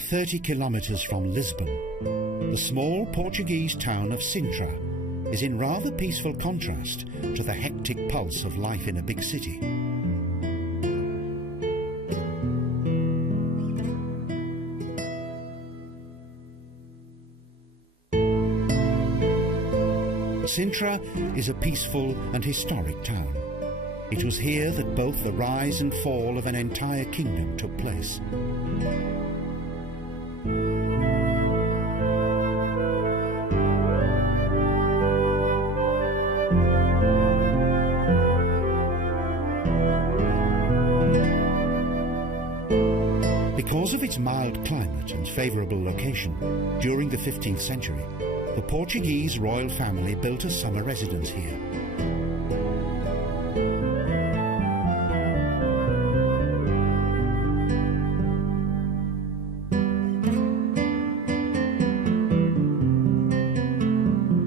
30 kilometres from Lisbon, the small Portuguese town of Sintra is in rather peaceful contrast to the hectic pulse of life in a big city. Sintra is a peaceful and historic town. It was here that both the rise and fall of an entire kingdom took place. Because of its mild climate and favourable location, during the 15th century, the Portuguese royal family built a summer residence here.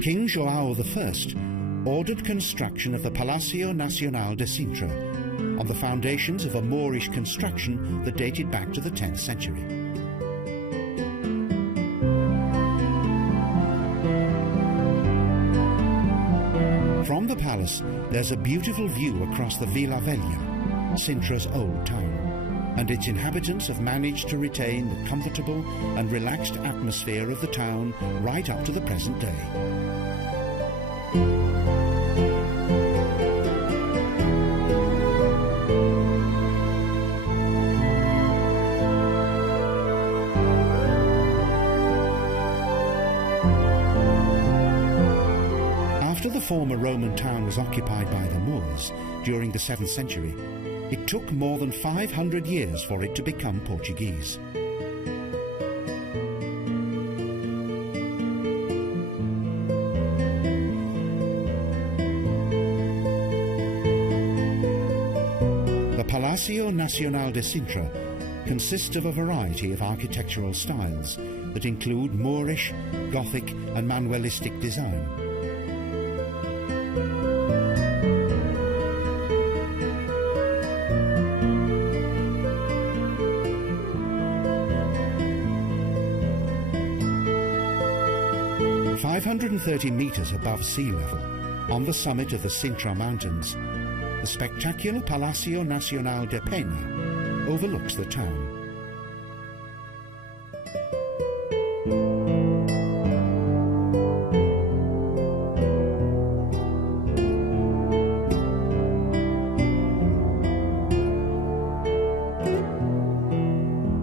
King João I ordered construction of the Palácio Nacional de Sintra on the foundations of a Moorish construction that dated back to the 10th century. From the palace, there's a beautiful view across the Vila Velha, Sintra's old town, and its inhabitants have managed to retain the comfortable and relaxed atmosphere of the town right up to the present day. After the former Roman town was occupied by the Moors during the 7th century, it took more than 500 years for it to become Portuguese. The Palácio Nacional de Sintra consists of a variety of architectural styles that include Moorish, Gothic and Manuelistic design. .530 metres above sea level, on the summit of the Sintra Mountains, the spectacular Palácio Nacional de Pena overlooks the town.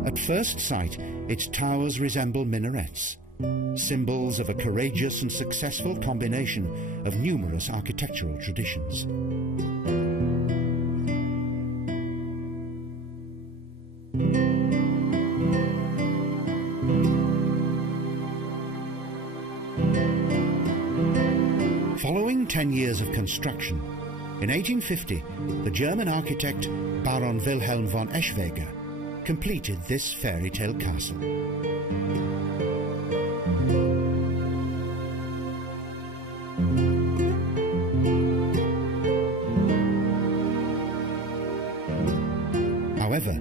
At first sight, its towers resemble minarets, symbols of a courageous and successful combination of numerous architectural traditions. Following 10 years of construction, in 1850, the German architect Baron Wilhelm von Eschwege completed this fairy tale castle. However,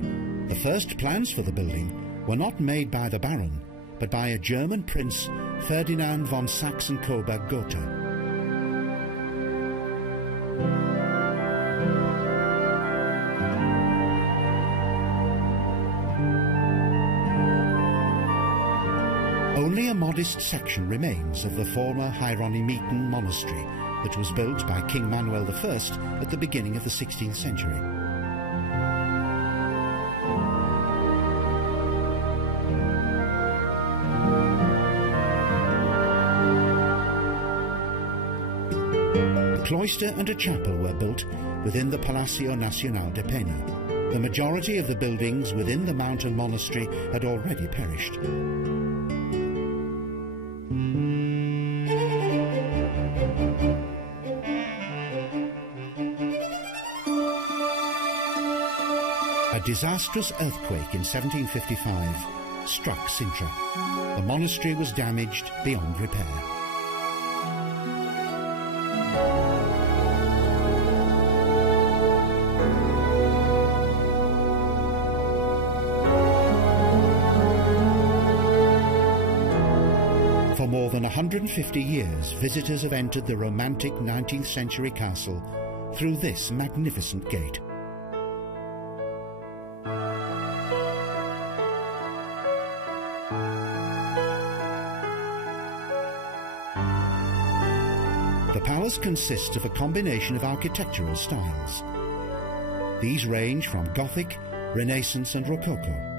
the first plans for the building were not made by the Baron, but by a German prince, Ferdinand von Sachsen-Coburg-Gotha. Only a modest section remains of the former Hieronymitan monastery that was built by King Manuel I at the beginning of the 16th century. A cloister and a chapel were built within the Palácio Nacional de Pena. The majority of the buildings within the mountain monastery had already perished. A disastrous earthquake in 1755 struck Sintra. The monastery was damaged beyond repair. For more than 150 years, visitors have entered the romantic 19th century castle through this magnificent gate. The palace consists of a combination of architectural styles. These range from Gothic, Renaissance and Rococo.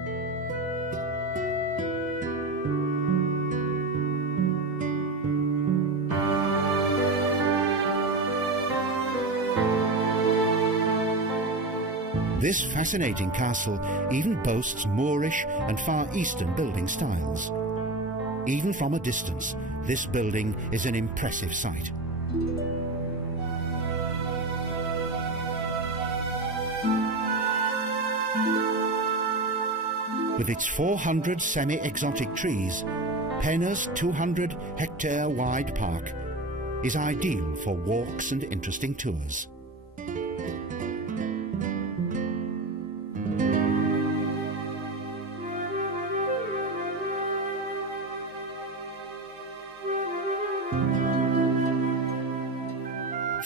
This fascinating castle even boasts Moorish and Far Eastern building styles. Even from a distance, this building is an impressive sight. With its 400 semi-exotic trees, Pena's 200-hectare wide park is ideal for walks and interesting tours.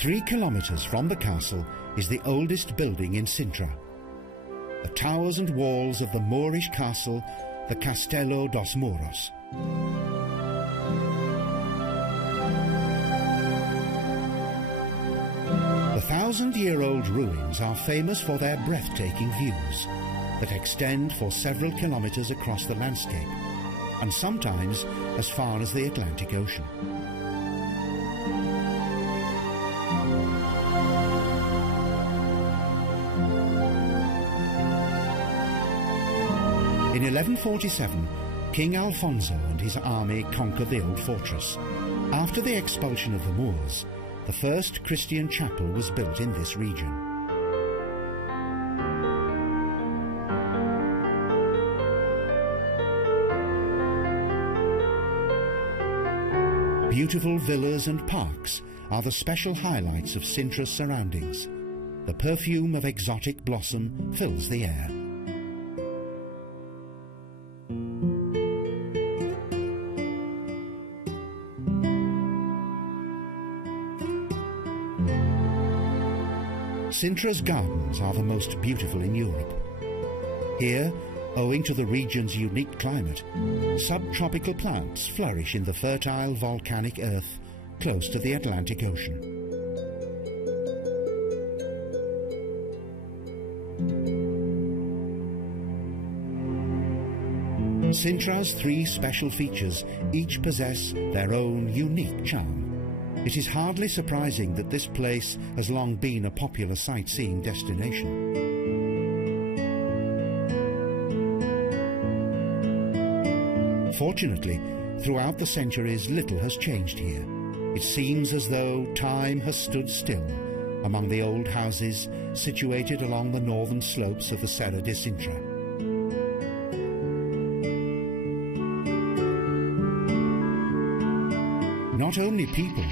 Three kilometers from the castle is the oldest building in Sintra. The towers and walls of the Moorish castle, the Castelo dos Mouros. The 1,000-year-old ruins are famous for their breathtaking views that extend for several kilometers across the landscape, and sometimes as far as the Atlantic Ocean. In 1147, King Alfonso and his army conquered the old fortress. After the expulsion of the Moors, the first Christian chapel was built in this region. Beautiful villas and parks are the special highlights of Sintra's surroundings. The perfume of exotic blossom fills the air. Sintra's gardens are the most beautiful in Europe. Here, owing to the region's unique climate, subtropical plants flourish in the fertile volcanic earth close to the Atlantic Ocean. Sintra's three special features each possess their own unique charm. It is hardly surprising that this place has long been a popular sightseeing destination. Fortunately, throughout the centuries, little has changed here. It seems as though time has stood still among the old houses situated along the northern slopes of the Serra de Sintra. Not only people,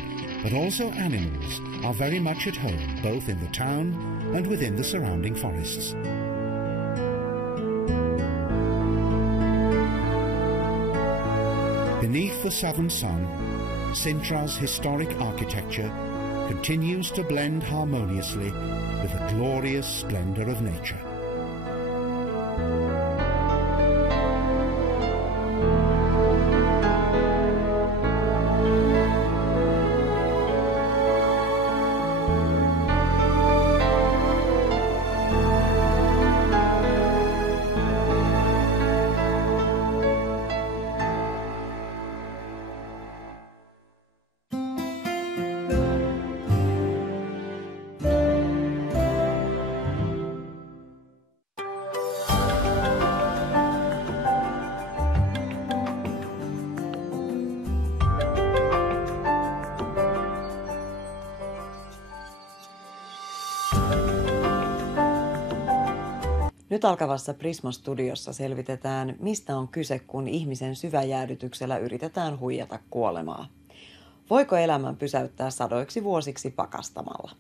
but also animals are very much at home both in the town and within the surrounding forests. Beneath the southern sun, Sintra's historic architecture continues to blend harmoniously with the glorious splendor of nature. Nyt alkavassa Prisma-studiossa selvitetään, mistä on kyse, kun ihmisen syväjäädytyksellä yritetään huijata kuolemaa. Voiko elämän pysäyttää sadoiksi vuosiksi pakastamalla?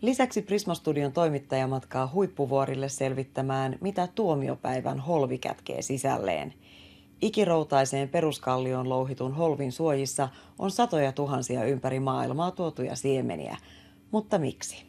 Lisäksi Prisma-studion toimittaja matkaa huippuvuorille selvittämään, mitä tuomiopäivän holvi kätkee sisälleen. Ikiroutaiseen peruskallioon louhitun holvin suojissa on satoja tuhansia ympäri maailmaa tuotuja siemeniä. Mutta miksi?